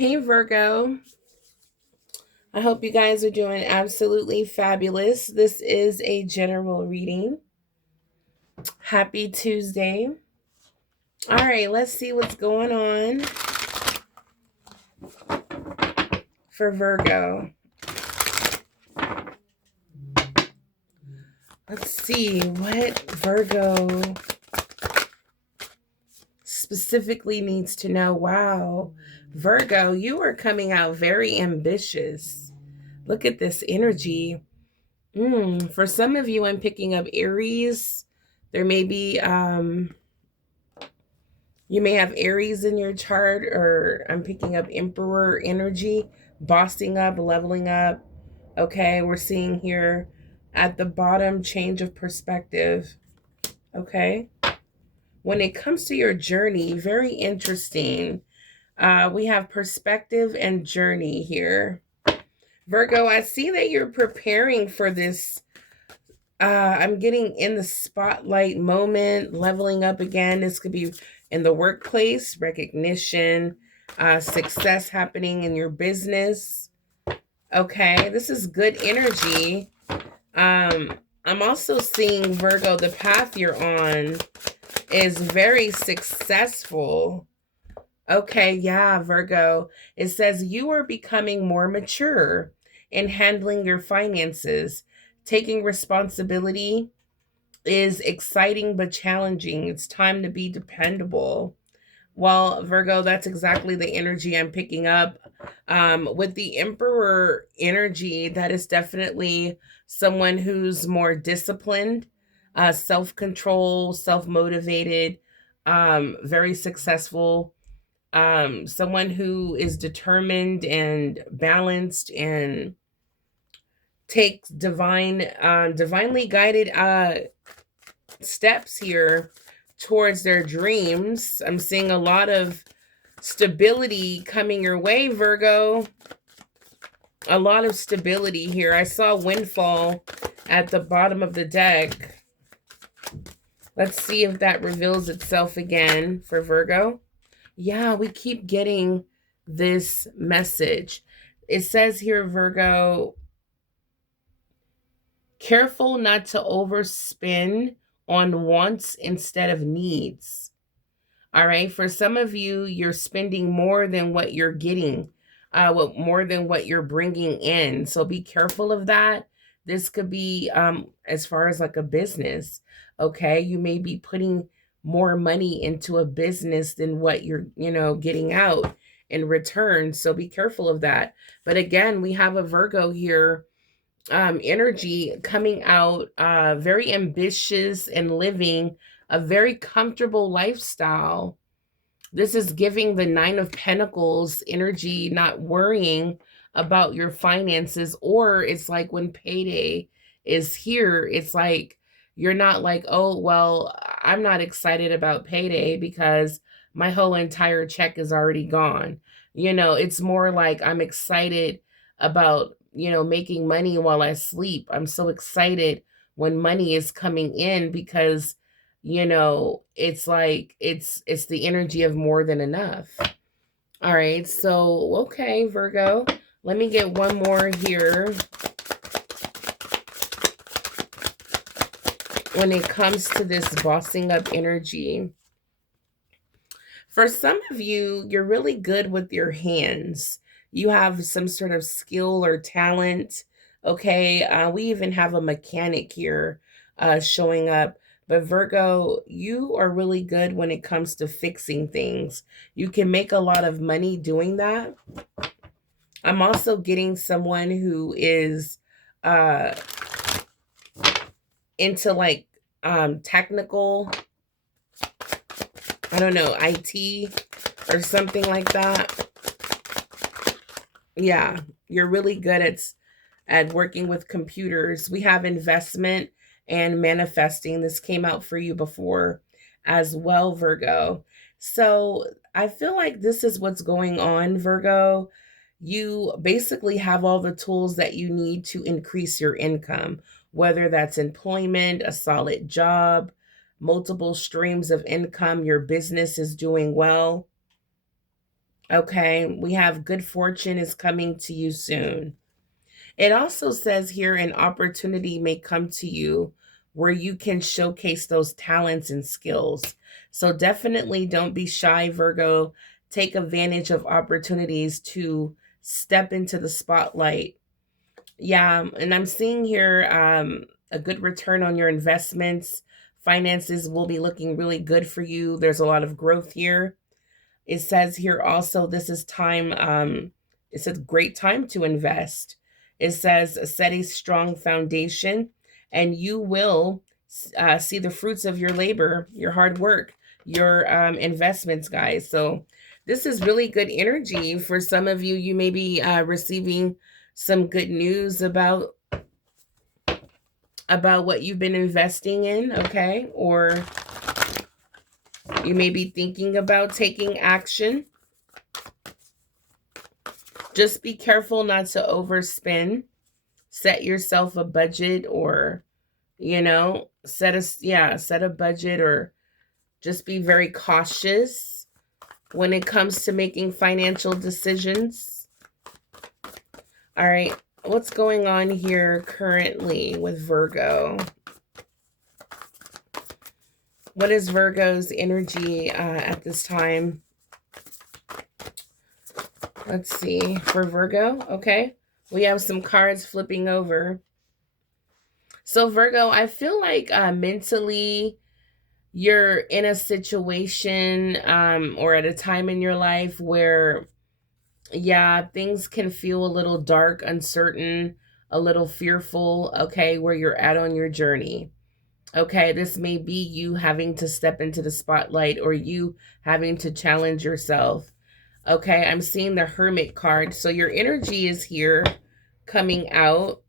Hey Virgo, I hope you guys are doing absolutely fabulous. This is a general reading. Happy Tuesday. All right, let's see what's going on for Virgo. Let's see what Virgo specifically needs to know. Wow, Virgo, you are coming out very ambitious. Look at this energy. For some of you, I'm picking up Aries. There may be You may have Aries in your chart, or I'm picking up Emperor energy, bossing up, leveling up. Okay, we're seeing here at the bottom change of perspective. Okay, when it comes to your journey, very interesting. We have perspective and journey here. Virgo, I see that you're preparing for this. I'm getting in the spotlight moment, leveling up again. This could be in the workplace, recognition, success happening in your business. Okay, this is good energy. I'm also seeing Virgo, the path you're on is very successful. Okay, yeah, Virgo. It says you are becoming more mature in handling your finances, taking responsibility is exciting but challenging. It's time to be dependable. Well, Virgo, that's exactly the energy I'm picking up. With the Emperor energy, that is definitely someone who's more disciplined, self-control, self-motivated, very successful, someone who is determined and balanced and takes divinely guided steps here towards their dreams. I'm seeing a lot of stability coming your way, Virgo. A lot of stability here. I saw windfall at the bottom of the deck. Let's see if that reveals itself again for Virgo. Yeah, we keep getting this message. It says here, Virgo, careful not to overspend on wants instead of needs. All right. For some of you, you're spending more than what you're getting, more than what you're bringing in. So be careful of that. This could be as far as like a business. Okay. You may be putting more money into a business than what you're, getting out in return. So be careful of that. But again, we have a Virgo here energy coming out, very ambitious and living a very comfortable lifestyle. This is giving the Nine of Pentacles energy, not worrying about your finances. Or it's like when payday is here, it's like you're not like, oh, well, I'm not excited about payday because my whole entire check is already gone. It's more like I'm excited about, making money while I sleep. I'm so excited when money is coming in because it's like it's the energy of more than enough. All right, so okay, Virgo, let me get one more here. When it comes to this bossing up energy, for some of you, you're really good with your hands. You have some sort of skill or talent. Okay, we even have a mechanic here showing up. But Virgo, you are really good when it comes to fixing things. You can make a lot of money doing that. I'm also getting someone who is uh, into like technical, I don't know, IT or something like that. Yeah, you're really good at working with computers. We have investment and manifesting. This came out for you before as well, Virgo. So I feel like this is what's going on, Virgo. You basically have all the tools that you need to increase your income, whether that's employment, a solid job, multiple streams of income, your business is doing well. Okay, we have good fortune is coming to you soon. It also says here an opportunity may come to you where you can showcase those talents and skills. So definitely don't be shy, Virgo. Take advantage of opportunities to step into the spotlight. Yeah, and I'm seeing here a good return on your investments. Finances will be looking really good for you. There's a lot of growth here. It says here also this is time, it's a great time to invest. It says set a strong foundation and you will see the fruits of your labor, your hard work, your investments, guys. So this is really good energy for some of you. You may be receiving some good news about what you've been investing in, okay? Or you may be thinking about taking action. Just be careful not to overspend. Set yourself a budget, or set a budget, or just be very cautious when it comes to making financial decisions. All right, what's going on here currently with Virgo? What is Virgo's energy at this time? Let's see, for Virgo, okay. We have some cards flipping over. So Virgo, I feel like mentally you're in a situation or at a time in your life where, yeah, things can feel a little dark, uncertain, a little fearful, okay, where you're at on your journey. Okay, this may be you having to step into the spotlight or you having to challenge yourself. Okay, I'm seeing the Hermit card. So your energy is here coming out.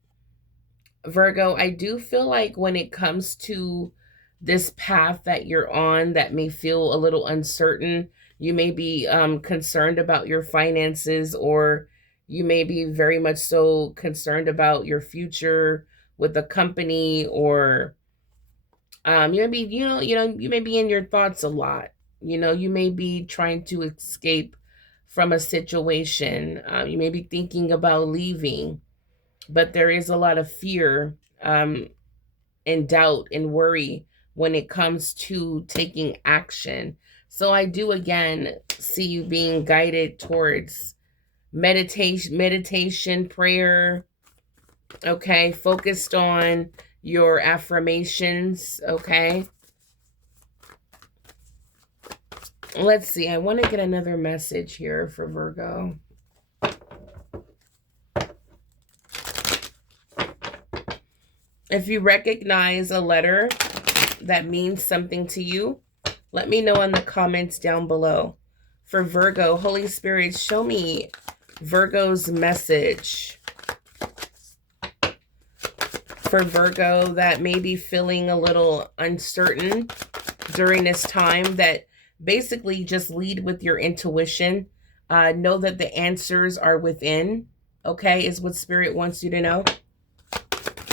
Virgo, I do feel like when it comes to this path that you're on that may feel a little uncertain, you may be concerned about your finances, or you may be very much so concerned about your future with the company, or you may be, you may be in your thoughts a lot. You may be trying to escape from a situation. You may be thinking about leaving, but there is a lot of fear and doubt and worry when it comes to taking action. So I do again see you being guided towards meditation, prayer, okay, focused on your affirmations, okay. Let's see, I want to get another message here for Virgo. If you recognize a letter that means something to you, let me know in the comments down below. For Virgo, Holy Spirit, show me Virgo's message. For Virgo that may be feeling a little uncertain during this time, that basically just lead with your intuition. Know that the answers are within, okay, is what Spirit wants you to know.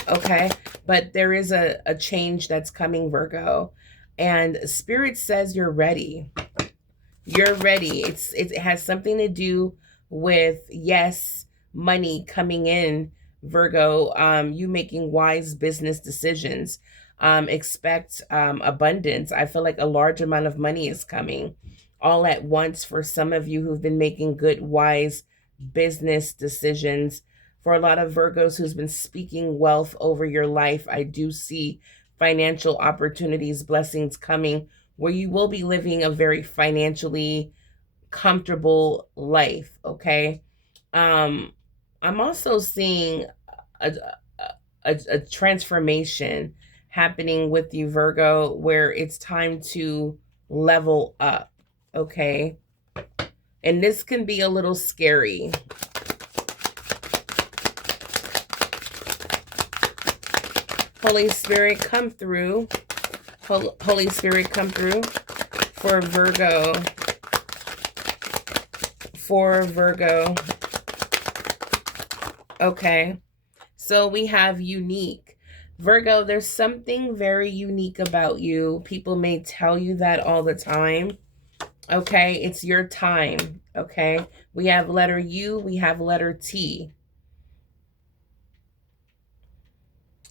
Okay, but there is a change that's coming, Virgo, and Spirit says you're ready. You're ready. It has something to do with, yes, money coming in, Virgo, you making wise business decisions. Expect abundance. I feel like a large amount of money is coming all at once for some of you who've been making good, wise business decisions. For a lot of Virgos who's been speaking wealth over your life, I do see financial opportunities, blessings coming, where you will be living a very financially comfortable life, okay? I'm also seeing a transformation happening with you, Virgo, where it's time to level up, okay? And this can be a little scary. Holy Spirit, come through. Holy Spirit, come through for Virgo. For Virgo. Okay. So we have unique. Virgo, there's something very unique about you. People may tell you that all the time. Okay, it's your time. Okay, we have letter U, we have letter T.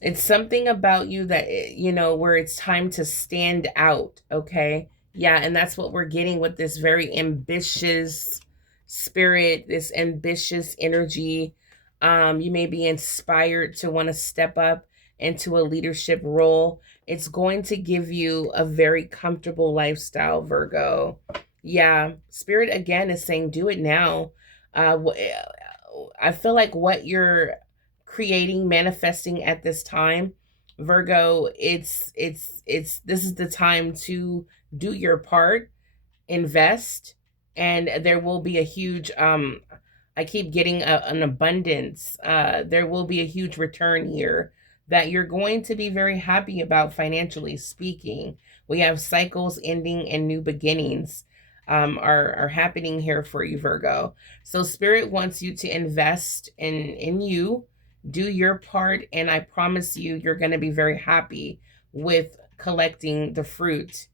It's something about you that, you know, where it's time to stand out. Okay, yeah, and that's what we're getting with this very ambitious spirit, this ambitious energy. You may be inspired to want to step up into a leadership role. It's going to give you a very comfortable lifestyle, Virgo. Yeah, spirit again is saying do it now. I feel like what you're creating, manifesting at this time, Virgo, it's this is the time to do your part, invest, and there will be a huge I keep getting an abundance. There will be a huge return here that you're going to be very happy about, financially speaking. We have cycles ending and new beginnings are happening here for you, Virgo. So spirit wants you to invest in you, do your part, and I promise you, you're going to be very happy with collecting the fruit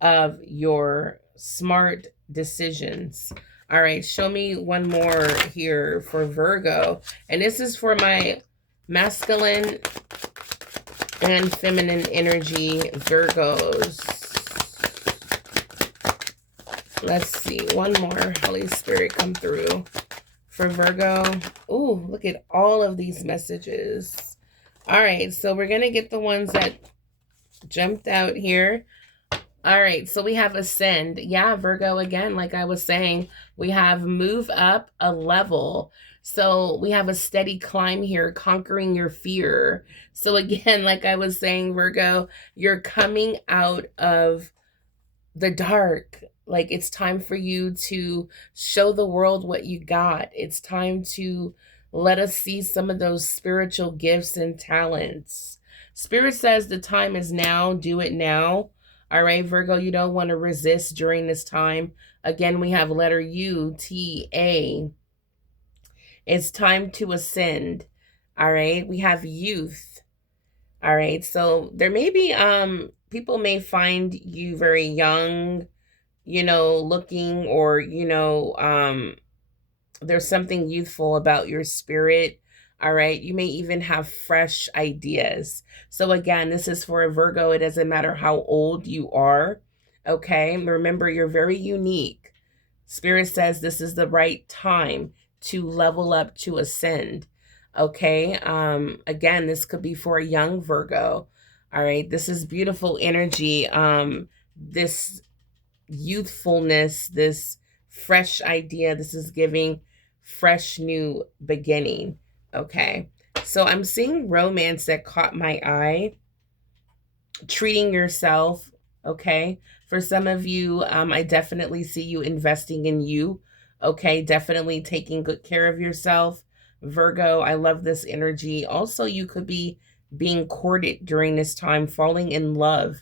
of your smart decisions. All right, show me one more here for Virgo. And this is for my masculine and feminine energy Virgos. Let's see, one more. Holy Spirit, come through for Virgo. Ooh, look at all of these messages. All right, so we're going to get the ones that jumped out here. All right, so we have ascend. Yeah, Virgo, again, like I was saying, we have move up a level. So we have a steady climb here, conquering your fear. So again, like I was saying, Virgo, you're coming out of the dark. Like it's time for you to show the world what you got. It's time to let us see some of those spiritual gifts and talents. Spirit says the time is now. Do it now. All right, Virgo, you don't want to resist during this time. Again, we have letter U, T, A. It's time to ascend. All right, we have youth. All right, so there may be people may find you very young, you know, looking, or there's something youthful about your spirit. All right, you may even have fresh ideas. So again, this is for a Virgo. It doesn't matter how old you are. Okay, remember, you're very unique. Spirit says this is the right time to level up, to ascend. Okay, again, this could be for a young Virgo. All right, this is beautiful energy. This youthfulness, this fresh idea, this is giving fresh new beginning. Okay, so I'm seeing romance that caught my eye. Treating yourself. Okay, for some of you, I definitely see you investing in you. Okay, definitely taking good care of yourself, Virgo. I love this energy. Also, you could be being courted during this time, falling in love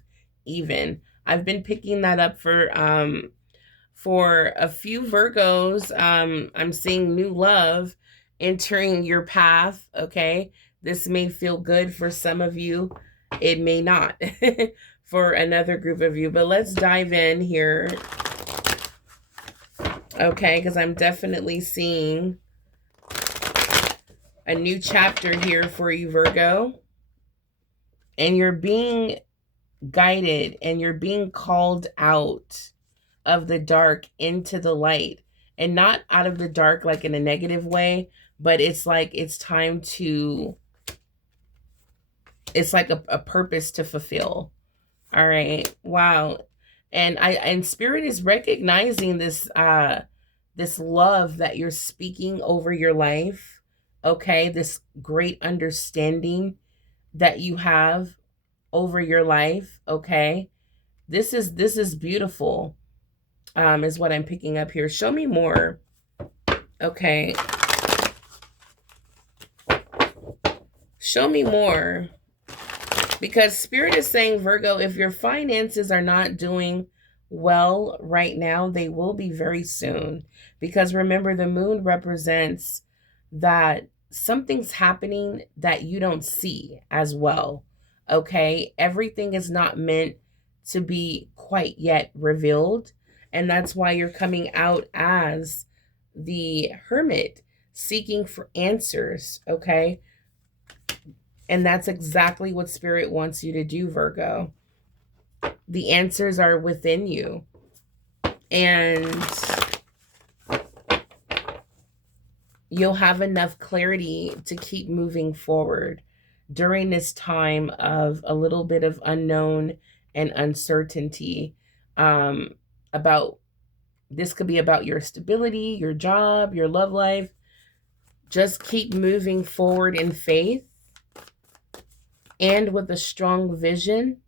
even. I've been picking that up for a few Virgos. I'm seeing new love entering your path. Okay, this may feel good for some of you, it may not for another group of you, but let's dive in here. Okay, because I'm definitely seeing a new chapter here for you, Virgo, and you're being guided and you're being called out of the dark into the light, and not out of the dark like in a negative way, but it's like it's time to, it's like a purpose to fulfill. All right, wow. And spirit is recognizing this this love that you're speaking over your life. Okay, this great understanding that you have over your life. Okay, this is beautiful. Is what I'm picking up here. Show me more. Okay. Show me more. Because Spirit is saying, Virgo, if your finances are not doing well right now, they will be very soon. Because remember, the moon represents that something's happening that you don't see as well. Okay? Everything is not meant to be quite yet revealed. And that's why you're coming out as the Hermit, seeking for answers, okay? And that's exactly what Spirit wants you to do, Virgo. The answers are within you. And you'll have enough clarity to keep moving forward during this time of a little bit of unknown and uncertainty. About this could be about your stability, your job, your love life. Just keep moving forward in faith and with a strong vision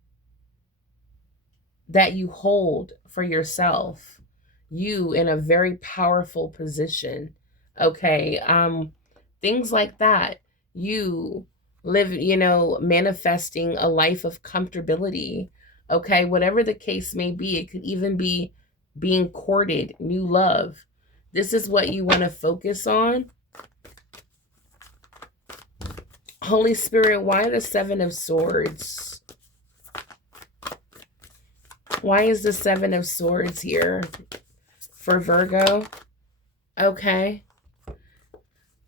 that you hold for yourself. You in a very powerful position. Okay. Things like that. You live, manifesting a life of comfortability. Okay. Whatever the case may be, it could even be being courted, new love. This is what you want to focus on. Holy Spirit, why the Seven of Swords? Why is the Seven of Swords here for Virgo? Okay.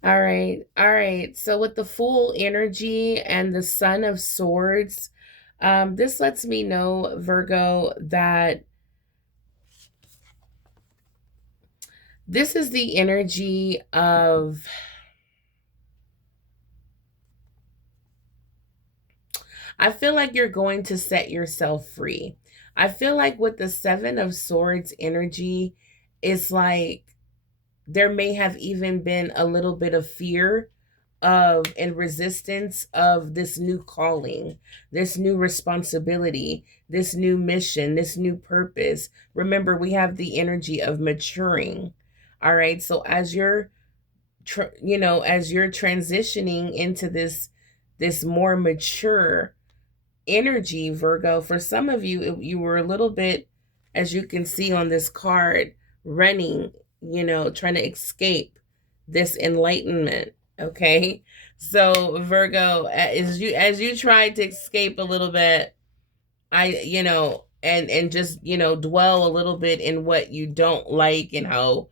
All right. All right. So with the Fool energy and the Son of Swords, this lets me know, Virgo, that this is the energy of... I feel like you're going to set yourself free. I feel like with the Seven of Swords energy, it's like there may have even been a little bit of fear of and resistance of this new calling, this new responsibility, this new mission, this new purpose. Remember, we have the energy of maturing. All right. So as you're, as you're transitioning into this more mature energy, Virgo, for some of you, you were a little bit, as you can see on this card, running, trying to escape this enlightenment. Okay. So Virgo, as you tried to escape a little bit, and just, dwell a little bit in what you don't like and how,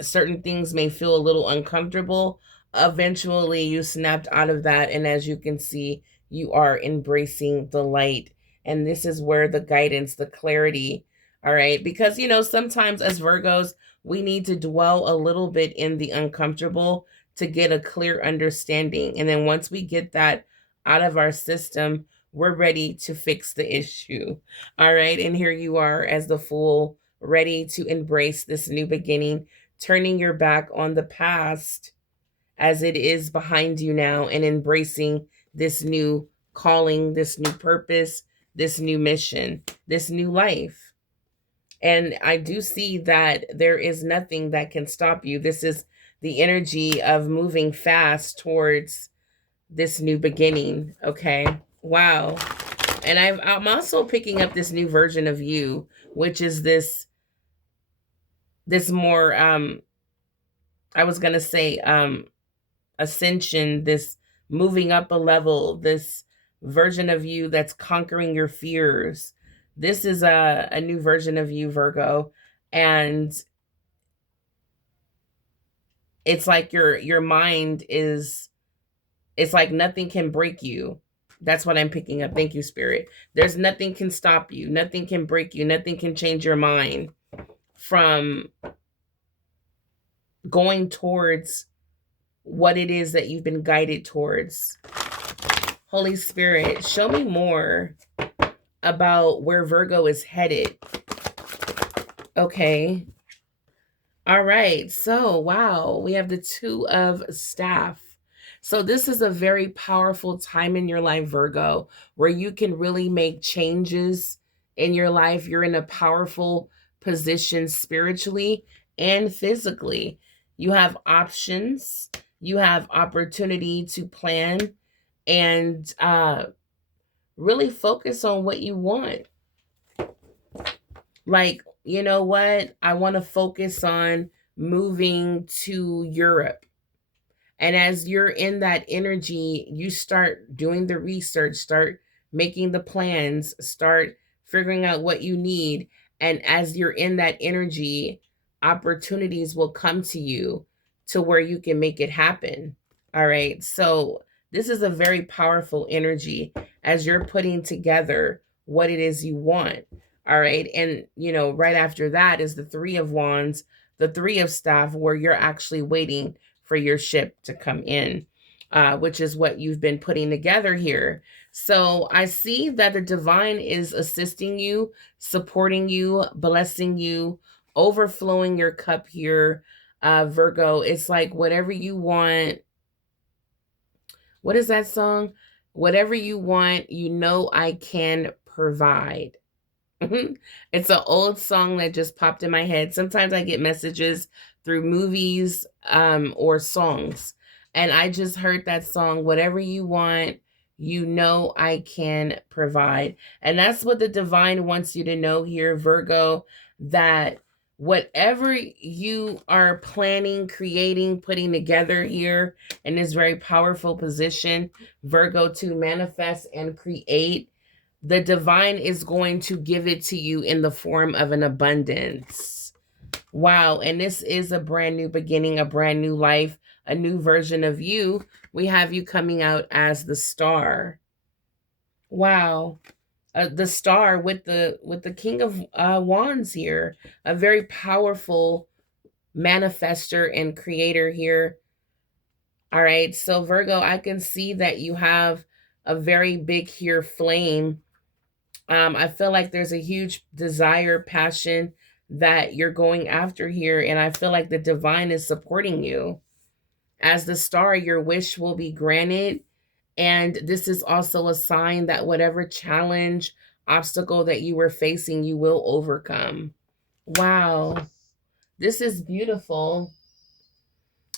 certain things may feel a little uncomfortable. Eventually you snapped out of that. And as you can see, you are embracing the light. And this is where the guidance, the clarity, all right? Because, sometimes as Virgos, we need to dwell a little bit in the uncomfortable to get a clear understanding. And then once we get that out of our system, we're ready to fix the issue. All right. And here you are as the Fool, ready to embrace this new beginning, turning your back on the past as it is behind you now and embracing this new calling, this new purpose, this new mission, this new life. And I do see that there is nothing that can stop you. This is the energy of moving fast towards this new beginning. Okay. Wow. And I'm also picking up this new version of you, which is this more, I was going to say, ascension, this moving up a level, this version of you that's conquering your fears. This is a new version of you, Virgo. And it's like your mind is, it's like nothing can break you. That's what I'm picking up. Thank you, Spirit. There's nothing can stop you. Nothing can break you. Nothing can change your mind from going towards what it is that you've been guided towards. Holy Spirit, show me more about where Virgo is headed. Okay. All right. So, wow, we have the Two of Staff. So this is a very powerful time in your life, Virgo, where you can really make changes in your life. You're in a powerful position spiritually and physically. You have options. You have opportunity to plan and really focus on what you want. Like, you know what? I want to focus on moving to Europe. And as you're in that energy, you start doing the research, start making the plans, start figuring out what you need. And as you're in that energy, opportunities will come to you to where you can make it happen. All right. So this is a very powerful energy as you're putting together what it is you want. All right. And, right after that is the Three of Wands, the Three of Staff, where you're actually waiting for your ship to come in, which is what you've been putting together here. So I see that the divine is assisting you, supporting you, blessing you, overflowing your cup here, Virgo. It's like whatever you want. What is that song? Whatever you want, I can provide. It's an old song that just popped in my head. Sometimes I get messages through movies or songs. And I just heard that song, whatever you want, I can provide. And that's what the divine wants you to know here, Virgo, that whatever you are planning, creating, putting together here in this very powerful position, Virgo, to manifest and create, the divine is going to give it to you in the form of an abundance. Wow. And this is a brand new beginning, a brand new life, a new version of you. We have you coming out as the star. Wow. The star with the King of Wands here, a very powerful manifester and creator here. All right. So Virgo, I can see that you have a very big here flame. I feel like there's a huge desire, passion that you're going after here. And I feel like the divine is supporting you. As the star, your wish will be granted. And this is also a sign that whatever challenge, obstacle that you were facing, you will overcome. Wow. This is beautiful.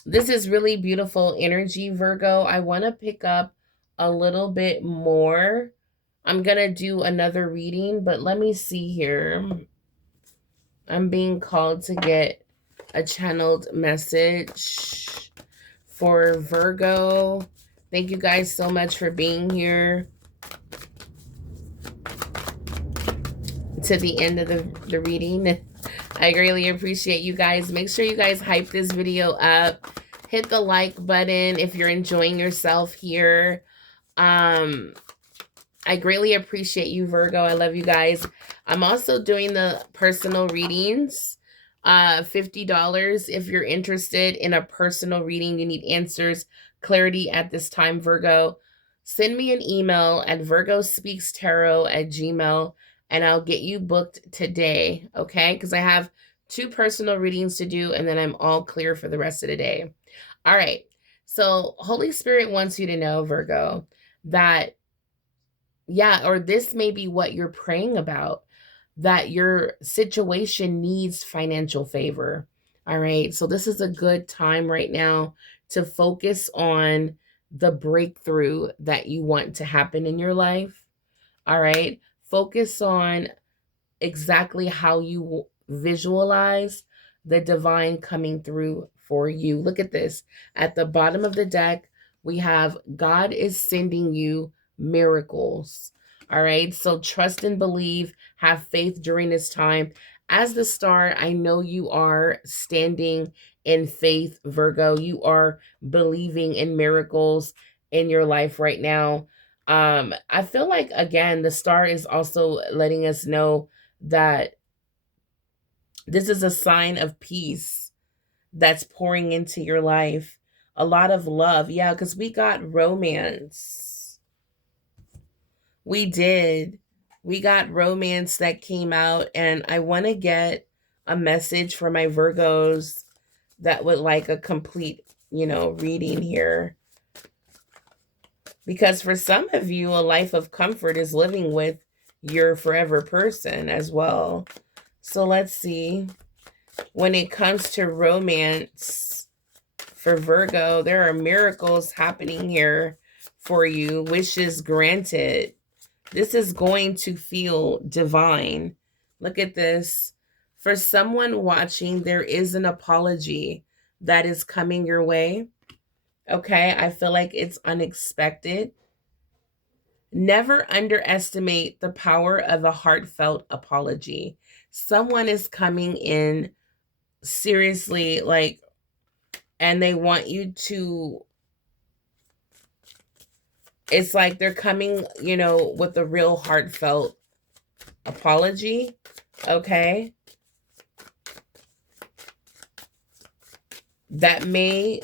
This is really beautiful energy, Virgo. I want to pick up a little bit more. I'm going to do another reading, but let me see here. I'm being called to get a channeled message for Virgo. Thank you guys so much for being here to the end of the reading. I greatly appreciate you guys. Make sure you guys hype this video up. Hit the like button if you're enjoying yourself here. I greatly appreciate you, Virgo. I love you guys. I'm also doing the personal readings. $50 if you're interested in a personal reading. You need answers, clarity at this time, Virgo. Send me an email at virgospeakstarot@gmail.com and I'll get you booked today, okay? Because I have 2 personal readings to do and then I'm all clear for the rest of the day. All right. So Holy Spirit wants you to know, Virgo, that or this may be what you're praying about, that your situation needs financial favor. All right. So this is a good time right now to focus on the breakthrough that you want to happen in your life. All right. Focus on exactly how you visualize the divine coming through for you. Look at this. At the bottom of the deck, we have God is sending you miracles. All right. So trust and believe, have faith during this time. As the star, I know you are standing in faith, Virgo. You are believing in miracles in your life right now. I feel like, again, the star is also letting us know that this is a sign of peace that's pouring into your life. A lot of love. Yeah, because we got romance. We did. We got romance that came out, and I want to get a message for my Virgos that would like a complete, reading here. Because for some of you, a life of comfort is living with your forever person as well. So let's see. When it comes to romance for Virgo, there are miracles happening here for you. Wishes granted. This is going to feel divine. Look at this. For someone watching, there is an apology that is coming your way. Okay, I feel like it's unexpected. Never underestimate the power of a heartfelt apology. someone is coming in seriously, like, and they want you to, it's like they're coming, you know, with a real heartfelt apology. Okay. That may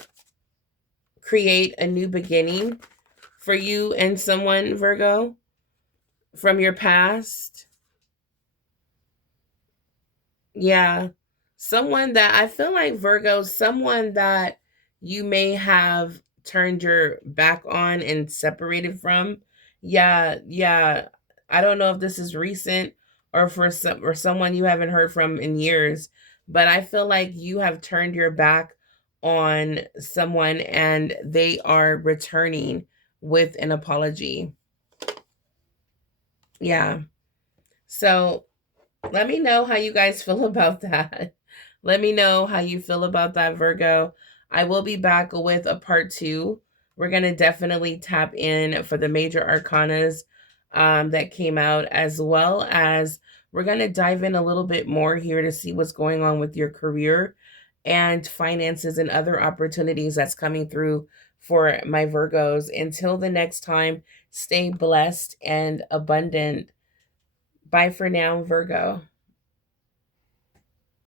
create a new beginning for you and someone, Virgo, from your past. Yeah. Someone that I feel like, Virgo, someone that you may have turned your back on and separated from. Yeah, yeah. I don't know if this is recent or for some or someone you haven't heard from in years, but I feel like you have turned your back on someone and they are returning with an apology. Yeah. So let me know how you guys feel about that. Let me know how you feel about that, Virgo. I will be back with a part 2. We're going to definitely tap in for the major arcanas that came out, as well as we're going to dive in a little bit more here to see what's going on with your career and finances and other opportunities that's coming through for my Virgos. Until the next time, stay blessed and abundant. Bye for now, Virgo.